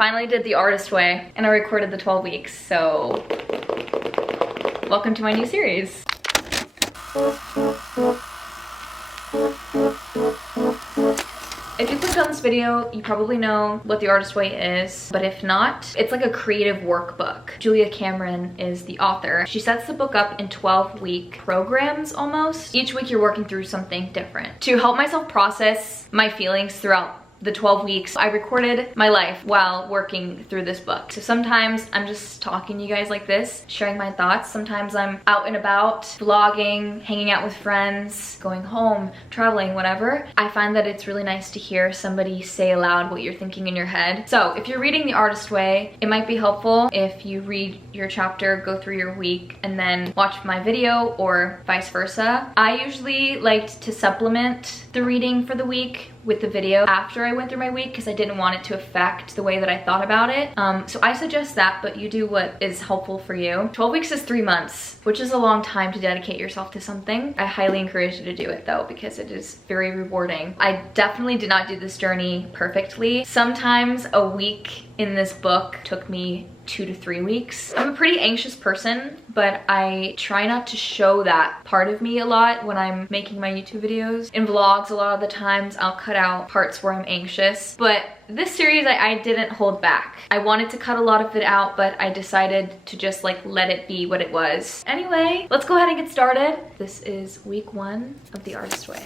Finally did the artist way and I recorded the 12 weeks, so welcome to my new series. If you clicked on this video, you probably know what the artist way is, but if not, it's like a creative workbook. Julia Cameron is the author. She sets the book up in 12-week programs almost. Each week you're working through something different. To help myself process my feelings throughout the 12 weeks, I recorded my life while working through this book. So sometimes I'm just talking to you guys like this, sharing my thoughts. Sometimes I'm out and about, vlogging, hanging out with friends, going home, traveling, whatever. I find that it's really nice to hear somebody say aloud what you're thinking in your head. So if you're reading the artist way, it might be helpful if you read your chapter, go through your week, and then watch my video, or vice versa. I usually liked to supplement the reading for the week with the video after I went through my week because I didn't want it to affect the way that I thought about it. So I suggest that, but you do what is helpful for you. 12 weeks is 3 months, which is a long time to dedicate yourself to something. I highly encourage you to do it though, because it is very rewarding. I definitely did not do this journey perfectly. Sometimes a week in this book took me 2 to 3 weeks. I'm a pretty anxious person, but I try not to show that part of me a lot when I'm making my YouTube videos. In vlogs, a lot of the times I'll cut out parts where I'm anxious, but this series I didn't hold back. I wanted to cut a lot of it out, but I decided to just like let it be what it was. Anyway, let's go ahead and get started. This is week 1 of the artist way.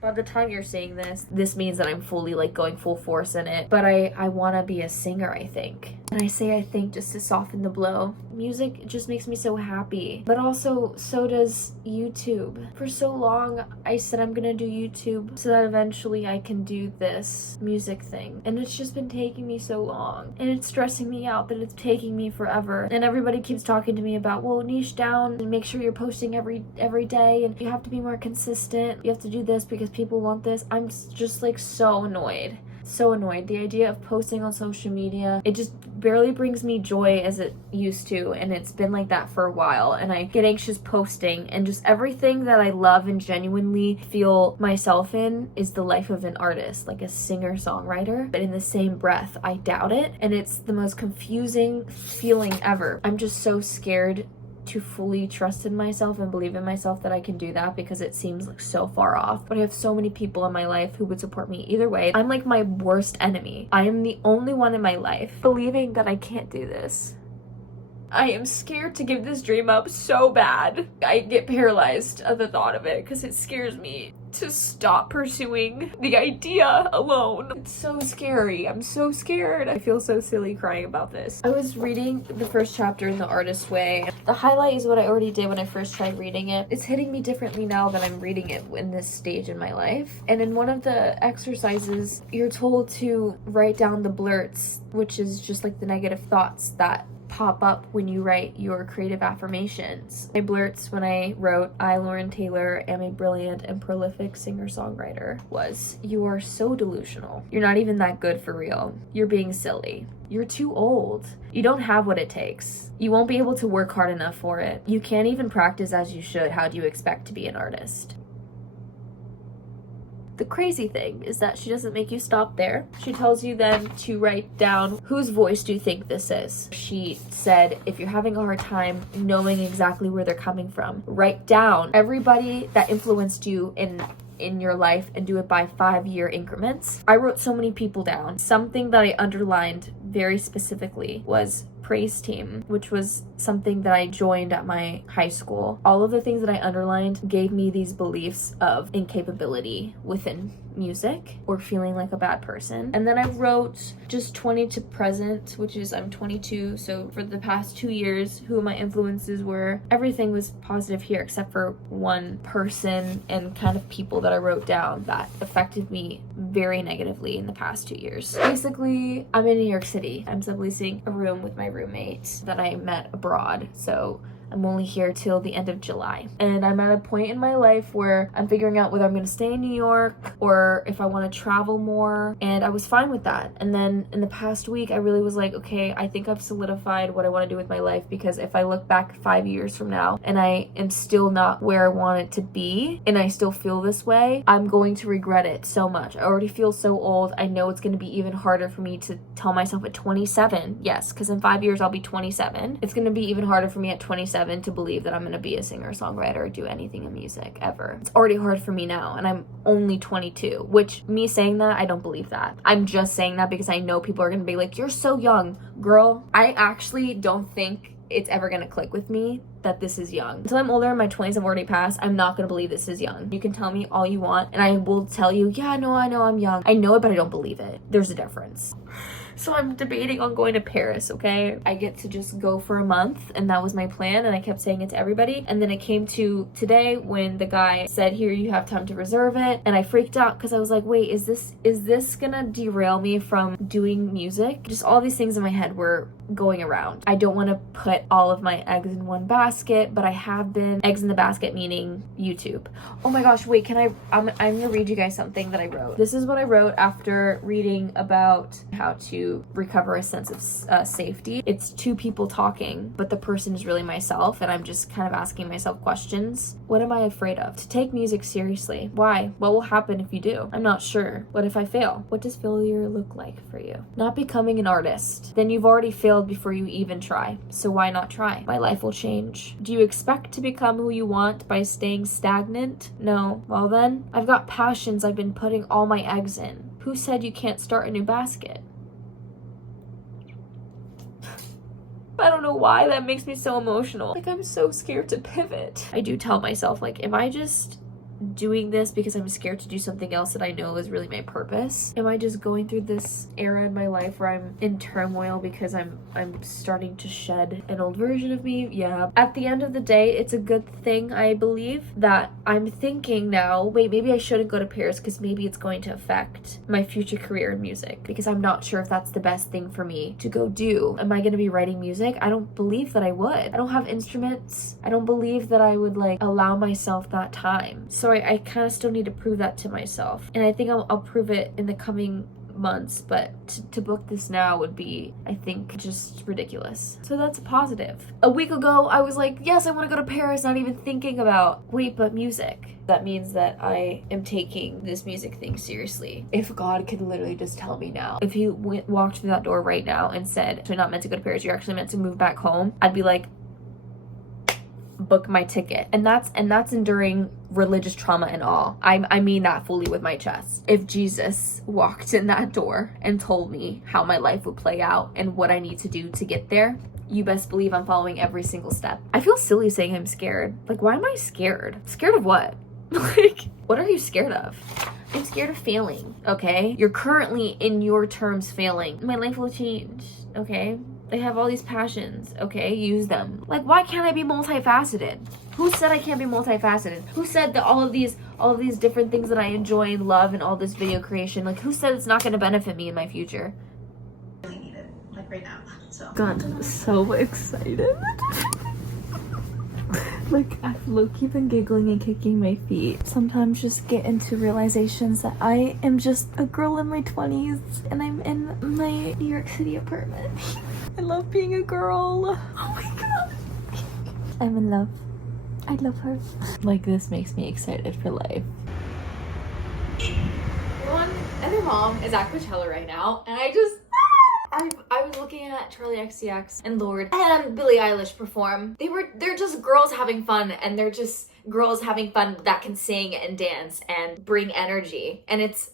By the time you're seeing this means that I'm fully like going full force in it. But I want to be a singer, I think. And I say I think just to soften the blow. Music just makes me so happy. But also, so does YouTube. For so long, I said I'm gonna do YouTube so that eventually I can do this music thing. And it's just been taking me so long. And it's stressing me out that it's taking me forever. And everybody keeps talking to me about, well, niche down and make sure you're posting every day. And you have to be more consistent. You have to do this because people want this. I'm just like so annoyed. So annoyed. The idea of posting on social media, it just barely brings me joy as it used to, and it's been like that for a while, and I get anxious posting, and just everything that I love and genuinely feel myself in is the life of an artist, like a singer-songwriter, but in the same breath I doubt it, and it's the most confusing feeling ever. I'm just so scared to fully trust in myself and believe in myself that I can do that, because it seems like so far off. But I have so many people in my life who would support me either way. I'm like my worst enemy. I am the only one in my life believing that I can't do this. I am scared to give this dream up so bad. I get paralyzed at the thought of it because it scares me to stop pursuing the idea alone. It's so scary. I'm so scared. I feel so silly crying about this. I was reading the first chapter in The Artist Way. The highlight is what I already did when I first tried reading it. It's hitting me differently now that I'm reading it in this stage in my life. And in one of the exercises, you're told to write down the blurts, which is just like the negative thoughts that pop up when you write your creative affirmations. My blurts when I wrote, I, Lauren Taylor, am a brilliant and prolific singer-songwriter, was, you are so delusional. You're not even that good for real. You're being silly. You're too old. You don't have what it takes. You won't be able to work hard enough for it. You can't even practice as you should. How do you expect to be an artist? The crazy thing is that she doesn't make you stop there. She tells you then to write down, whose voice do you think this is? She said, if you're having a hard time knowing exactly where they're coming from, write down everybody that influenced you in your life and do it by 5-year increments. I wrote so many people down. Something that I underlined very specifically was praise team, which was something that I joined at my high school. All of the things that I underlined gave me these beliefs of incapability within music or feeling like a bad person. And then I wrote just 20 to present, which is I'm 22, so for the past 2 years, who my influences were. Everything was positive here except for one person and kind of people that I wrote down that affected me very negatively in the past 2 years. Basically, I'm in New York City. I'm subleasing a room with my roommate that I met abroad. So I'm only here till the end of July. And I'm at a point in my life where I'm figuring out whether I'm gonna stay in New York or if I want to travel more. And I was fine with that. And then in the past week, I really was like, okay, I think I've solidified what I want to do with my life, because if I look back 5 years from now and I am still not where I want it to be and I still feel this way, I'm going to regret it so much. I already feel so old. I know it's going to be even harder for me to tell myself at 27, yes, because in 5 years I'll be 27. It's going to be even harder for me at 27 to believe that I'm going to be a singer-songwriter or do anything in music ever. It's already hard for me now, and I'm only 22, which, me saying that, I don't believe that. I'm just saying that because I know people are going to be like, you're so young, girl. I actually don't think it's ever gonna click with me that this is young. Until I'm older, my 20s have already passed, I'm not gonna believe this is young. You can tell me all you want, and I will tell you, yeah, no, I know I'm young. I know it, but I don't believe it. There's a difference. So I'm debating on going to Paris, okay? I get to just go for a month, and that was my plan, and I kept saying it to everybody. And then it came to today when the guy said, here, you have time to reserve it. And I freaked out because I was like, wait, is this gonna derail me from doing music? Just all these things in my head were going around. I don't want to put all of my eggs in one basket, but I have been. Eggs in the basket meaning YouTube. Oh my gosh, wait, I'm gonna read you guys something that I wrote. This is what I wrote after reading about how to recover a sense of safety. It's two people talking, but the person is really myself, and I'm just kind of asking myself questions. What am I afraid of? To take music seriously. Why? What will happen if you do? I'm not sure. What if I fail? What does failure look like for you? Not becoming an artist. Then you've already failed before you even try. So why not try? My life will change. Do you expect to become who you want by staying stagnant? No. Well then, I've got passions I've been putting all my eggs in. Who said you can't start a new basket? I don't know why that makes me so emotional. Like, I'm so scared to pivot. I do tell myself, like, am I just doing this because I'm scared to do something else that I know is really my purpose? Am I just going through this era in my life where I'm in turmoil because I'm starting to shed an old version of me? Yeah. At the end of the day, it's a good thing, I believe, that I'm thinking now, wait, maybe I shouldn't go to Paris because maybe it's going to affect my future career in music, because I'm not sure if that's the best thing for me to go do. Am I going to be writing music? I don't believe that I would. I don't have instruments. I don't believe that I would like allow myself that time. So I kind of still need to prove that to myself. And I think I'll prove it in the coming months, but to book this now would be, I think, just ridiculous. So that's a positive. A week ago, I was like, yes, I want to go to Paris, not even thinking about, wait, but music. That means that I am taking this music thing seriously. If God could literally just tell me now, if he walked through that door right now and said, you're not meant to go to Paris, you're actually meant to move back home, I'd be like, book my ticket. And that's enduring religious trauma and all. I mean that fully with my chest. If Jesus walked in that door and told me how my life would play out and what I need to do to get there, you best believe I'm following every single step. I feel silly saying I'm scared. Like, why am I scared? Scared of what? Like, what are you scared of? I'm scared of failing, okay? You're currently, in your terms, failing. My life will change, okay? I have all these passions, okay? Use them. Like, why can't I be multifaceted? Who said I can't be multifaceted? Who said that all of these different things that I enjoy and love and all this video creation, like, who said it's not gonna benefit me in my future? I really need it, like right now, so. God, I'm so excited. Like, I've low-key been giggling and kicking my feet. Sometimes just get into realizations that I am just a girl in my 20s and I'm in my New York City apartment. I love being a girl. Oh my god. I'm in love. I love her. Like, this makes me excited for life. Everyone and their mom is at Coachella right now, and I was looking at Charlie XCX and Lorde and Billie Eilish perform. They're just girls having fun, and they're just girls having fun that can sing and dance and bring energy. And it's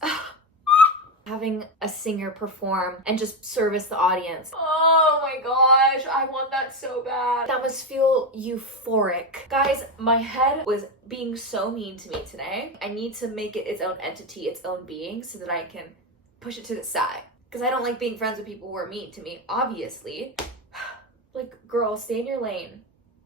having a singer perform and just service the audience. Oh my gosh, I want that so bad. That must feel euphoric. Guys, my head was being so mean to me today. I need to make it its own entity, its own being, so that I can push it to the side. Because I don't like being friends with people who are mean to me, obviously. Like, girl, stay in your lane.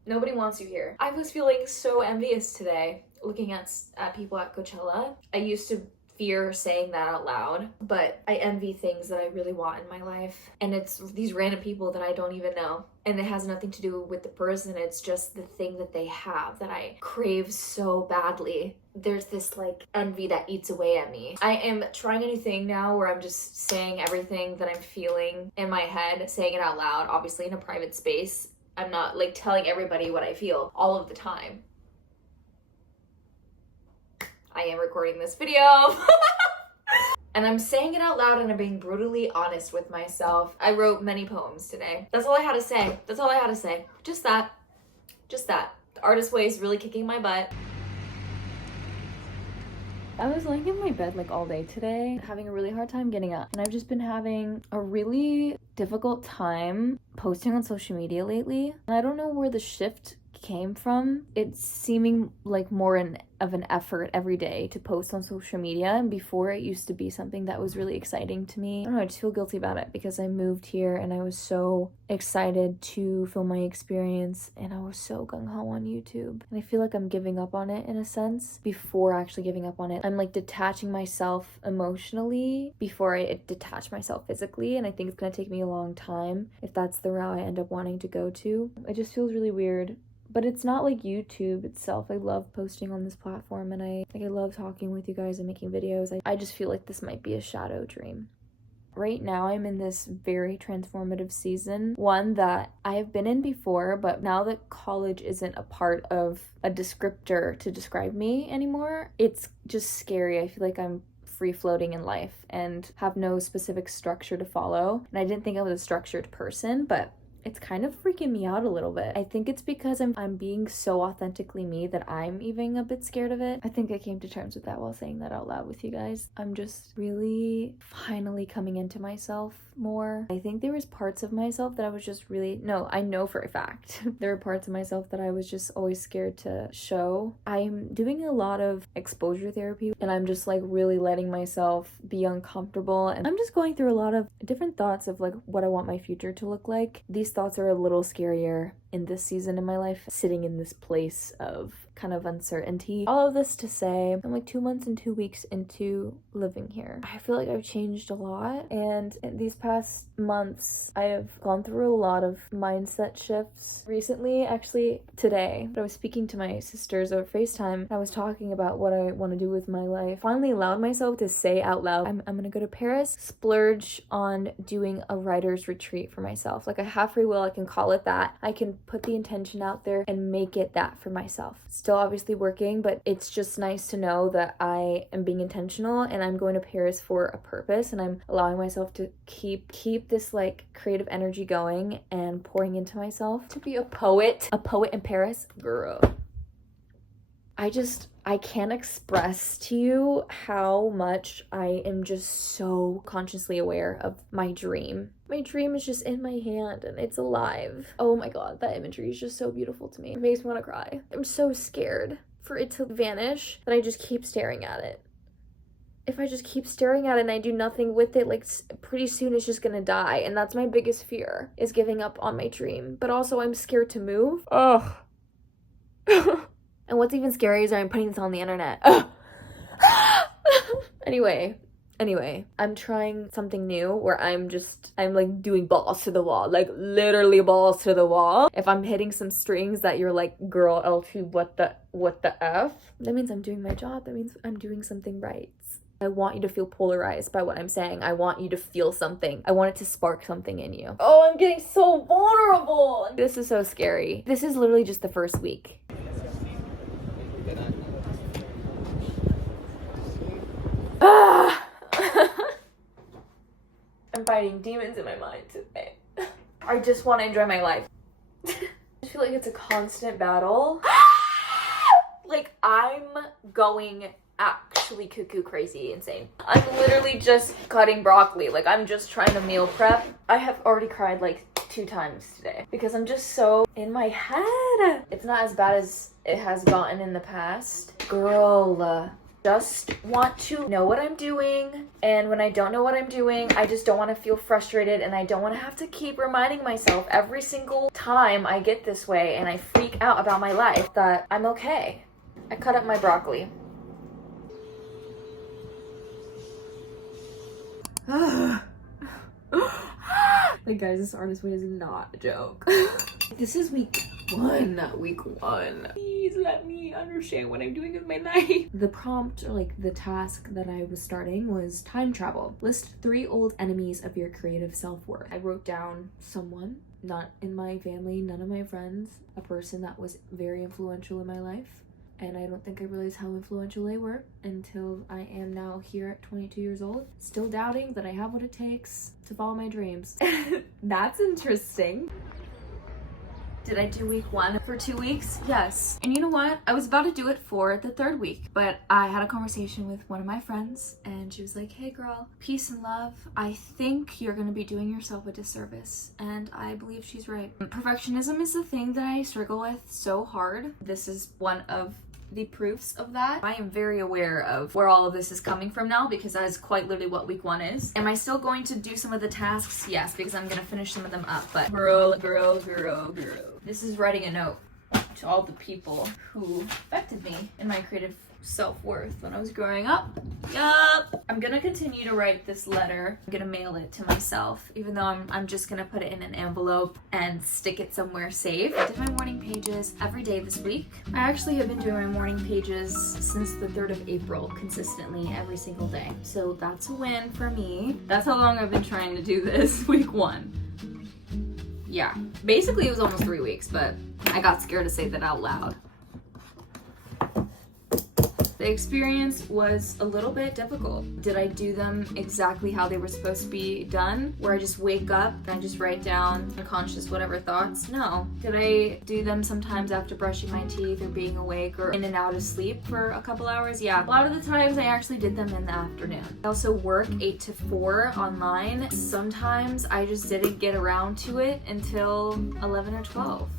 Nobody wants you here. I was feeling so envious today looking at people at Coachella. I used to fear saying that out loud, but I envy things that I really want in my life. And it's these random people that I don't even know. And it has nothing to do with the person, it's just the thing that they have that I crave so badly. There's this like envy that eats away at me. I am trying a new thing now where I'm just saying everything that I'm feeling in my head, saying it out loud, obviously in a private space. I'm not like telling everybody what I feel all of the time. I am recording this video. And I'm saying it out loud and I'm being brutally honest with myself. I wrote many poems today. That's all I had to say. That's all I had to say. Just that. Just that. The artist way is really kicking my butt. I was laying in my bed like all day today, having a really hard time getting up. And I've just been having a really difficult time posting on social media lately. And I don't know where the shift came from. It's seeming like more of an effort every day to post on social media, and before it used to be something that was really exciting to me. I don't know, I just feel guilty about it because I moved here and I was so excited to film my experience and I was so gung-ho on YouTube, and I feel like I'm giving up on it in a sense before actually giving up on it. I'm like detaching myself emotionally before I detach myself physically, and I think it's gonna take me a long time if that's the route I end up wanting to go to. It just feels really weird. But it's not like YouTube itself. I love posting on this platform and I love talking with you guys and making videos. I just feel like this might be a shadow dream. Right now I'm in this very transformative season, one that I have been in before, but now that college isn't a part of a descriptor to describe me anymore, it's just scary. I feel like I'm free floating in life and have no specific structure to follow. And I didn't think I was a structured person, but it's kind of freaking me out a little bit. I think it's because I'm being so authentically me that I'm even a bit scared of it. I think I came to terms with that while saying that out loud with you guys. I'm just really finally coming into myself more. I think there was parts of myself that I was just really, no, I know for a fact. There were parts of myself that I was just always scared to show. I'm doing a lot of exposure therapy and I'm just like really letting myself be uncomfortable. And I'm just going through a lot of different thoughts of like what I want my future to look like. These thoughts are a little scarier in this season in my life, sitting in this place of kind of uncertainty. All of this to say, I'm like 2 months and 2 weeks into living here. I feel like I've changed a lot, and in these past months I have gone through a lot of mindset shifts. Recently, actually today, I was speaking to my sisters over FaceTime. I was talking about what I want to do with my life. Finally allowed myself to say out loud, I'm gonna go to Paris, splurge on doing a writer's retreat for myself. Like I have free will, I can call it that. I can put the intention out there and make it that for myself. Still obviously working, but it's just nice to know that I am being intentional and I'm going to Paris for a purpose, and I'm allowing myself to keep this like creative energy going and pouring into myself to be a poet in Paris. Girl, I can't express to you how much I am just so consciously aware of my dream. My dream is just in my hand and it's alive. Oh my god, that imagery is just so beautiful to me. It makes me want to cry. I'm so scared for it to vanish that I just keep staring at it. If I just keep staring at it and I do nothing with it, like pretty soon it's just gonna die. And that's my biggest fear, is giving up on my dream. But also I'm scared to move. Ugh. And what's even scarier is I'm putting this on the internet. Anyway, I'm trying something new where I'm like doing balls to the wall, like literally balls to the wall. If I'm hitting some strings that you're like, girl, LT, what the F? That means I'm doing my job. That means I'm doing something right. I want you to feel polarized by what I'm saying. I want you to feel something. I want it to spark something in you. Oh, I'm getting so vulnerable. This is so scary. This is literally just the first week. I'm fighting demons in my mind today. I just want to enjoy my life. I feel like it's a constant battle. Like I'm going actually cuckoo crazy insane. I'm literally just cutting broccoli. Like I'm just trying to meal prep. I have already cried like 2 times today because I'm just so in my head. It's not as bad as it has gotten in the past. Girl, just want to know what I'm doing, and when I don't know what I'm doing, I just don't want to feel frustrated, and I don't want to have to keep reminding myself every single time I get this way and I freak out about my life that I'm okay. I cut up my broccoli. Like guys, this artist way is not a joke. This is week one. Please let me understand what I'm doing with my life. The prompt, or like the task that I was starting, was time travel. List 3 old enemies of your creative self-worth. I wrote down someone, not in my family, none of my friends, a person that was very influential in my life. And I don't think I realized how influential they were until I am now here at 22 years old, still doubting that I have what it takes to follow my dreams. That's interesting. Did I do week 1 for 2 weeks? Yes. And you know what? I was about to do it for the 3rd week, but I had a conversation with one of my friends and she was like, hey girl, peace and love. I think you're gonna be doing yourself a disservice. And I believe she's right. Perfectionism is the thing that I struggle with so hard. This is one of the proofs of that. I am very aware of where all of this is coming from now because that is quite literally what week 1 is. Am I still going to do some of the tasks? Yes, because I'm gonna finish some of them up, but girl. This is writing a note to all the people who affected me in my creative self-worth when I was growing up. Yup. I'm gonna continue to write this letter. I'm gonna mail it to myself, even though I'm just gonna put it in an envelope and stick it somewhere safe. I did my morning pages every day this week. I actually have been doing my morning pages since the 3rd of April consistently every single day. So that's a win for me. That's how long I've been trying to do this, week 1. Yeah, basically it was almost 3 weeks, but I got scared to say that out loud. The experience was a little bit difficult. Did I do them exactly how they were supposed to be done? Where I just wake up and I just write down unconscious whatever thoughts? No. Did I do them sometimes after brushing my teeth or being awake or in and out of sleep for a couple hours? Yeah. A lot of the times I actually did them in the afternoon. I also work 8 to 4 online. Sometimes I just didn't get around to it until 11 or 12.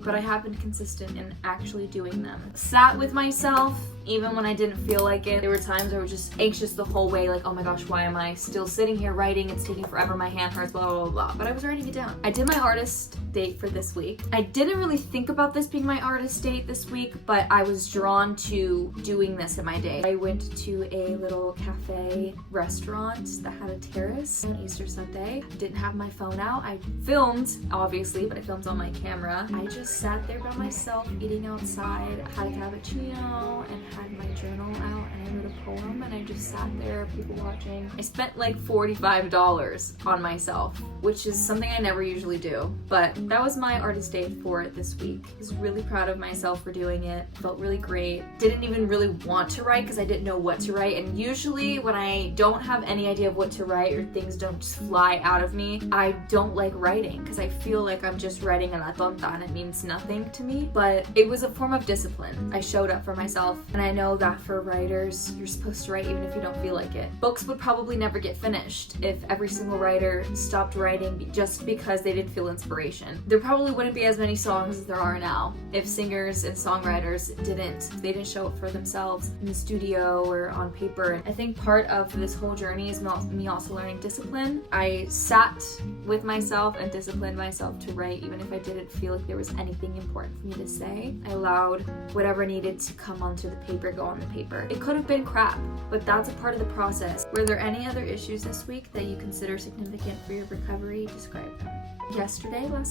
But I have been consistent in actually doing them. Sat with myself, even when I didn't feel like it. There were times I was just anxious the whole way, like, oh my gosh, why am I still sitting here writing? It's taking forever, my hand hurts, blah, blah, blah, blah. But I was writing it down. I did my artist date for this week. I didn't really think about this being my artist date this week, but I was drawn to doing this in my day. I went to a little cafe restaurant that had a terrace on Easter Sunday. I didn't have my phone out. I filmed, obviously, but I filmed on my camera. I just sat there by myself eating outside, had a cappuccino, and had my journal out, and I wrote a poem, and I just sat there, people watching. I spent like $45 on myself, which is something I never usually do, but that was my artist day for it this week. I was really proud of myself for doing it. Felt really great. Didn't even really want to write because I didn't know what to write, and usually when I don't have any idea of what to write or things don't just fly out of me, I don't like writing because I feel like I'm just writing a la tonta and it means nothing to me, but it was a form of discipline. I showed up for myself, and I know that for writers, you're supposed to write even if you don't feel like it. Books would probably never get finished if every single writer stopped writing just because they didn't feel inspiration. There probably wouldn't be as many songs as there are now if singers and songwriters didn't show up for themselves in the studio or on paper. I think part of this whole journey is me also learning discipline. I sat with myself and disciplined myself to write even if I didn't feel like there was anything important for me to say. I allowed whatever needed to come onto the paper go on the paper. It could have been crap, but that's a part of the process. Were there any other issues this week that you consider significant for your recovery? Describe them. Last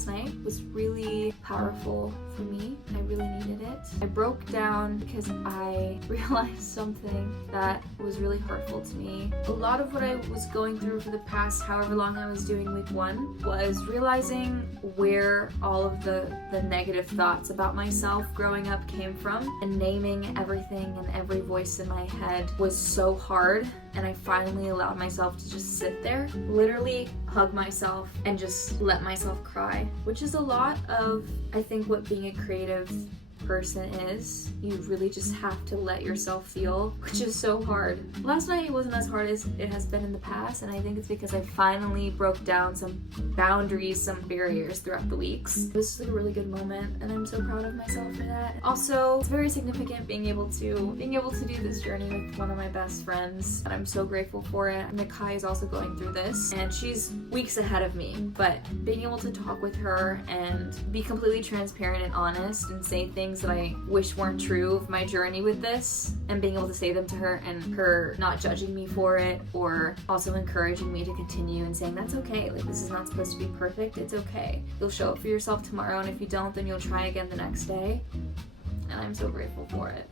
night was really powerful for me. I really needed it. I broke down because I realized something that was really hurtful to me. A lot of what I was going through for the past however long I was doing week 1 was realizing where all of the negative thoughts about myself growing up came from, and naming everything and every voice in my head was so hard, and I finally allowed myself to just sit there, literally hug myself and just let myself cry, which is a lot of, I think, what being a creative person is. You really just have to let yourself feel, which is so hard. Last night wasn't as hard as it has been in the past, and I think it's because I finally broke down some boundaries, some barriers throughout the weeks. It was just like a really good moment, and I'm so proud of myself for that. Also, it's very significant being able to do this journey with one of my best friends, and I'm so grateful for it. Nakai is also going through this, and she's weeks ahead of me, but being able to talk with her and be completely transparent and honest and say things things that I wish weren't true of my journey with this, and being able to say them to her, and her not judging me for it, or also encouraging me to continue and saying that's okay, like this is not supposed to be perfect, it's okay. You'll show up for yourself tomorrow, and if you don't, then you'll try again the next day. And I'm so grateful for it.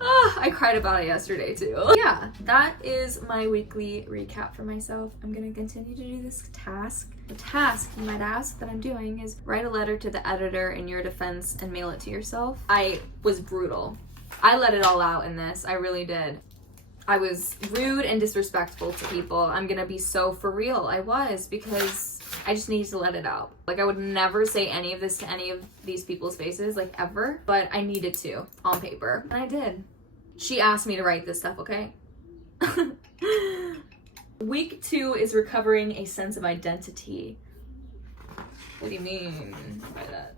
I cried about it yesterday too. Yeah, that is my weekly recap for myself. I'm gonna continue to do this task. The task, you might ask, that I'm doing is write a letter to the editor in your defense and mail it to yourself. I was brutal. I let it all out in this, I really did. I was rude and disrespectful to people. I'm gonna be so for real. I was, because I just needed to let it out. Like, I would never say any of this to any of these people's faces, like ever, but I needed to on paper, and I did. She asked me to write this stuff, okay? Week 2 is recovering a sense of identity. What do you mean by that?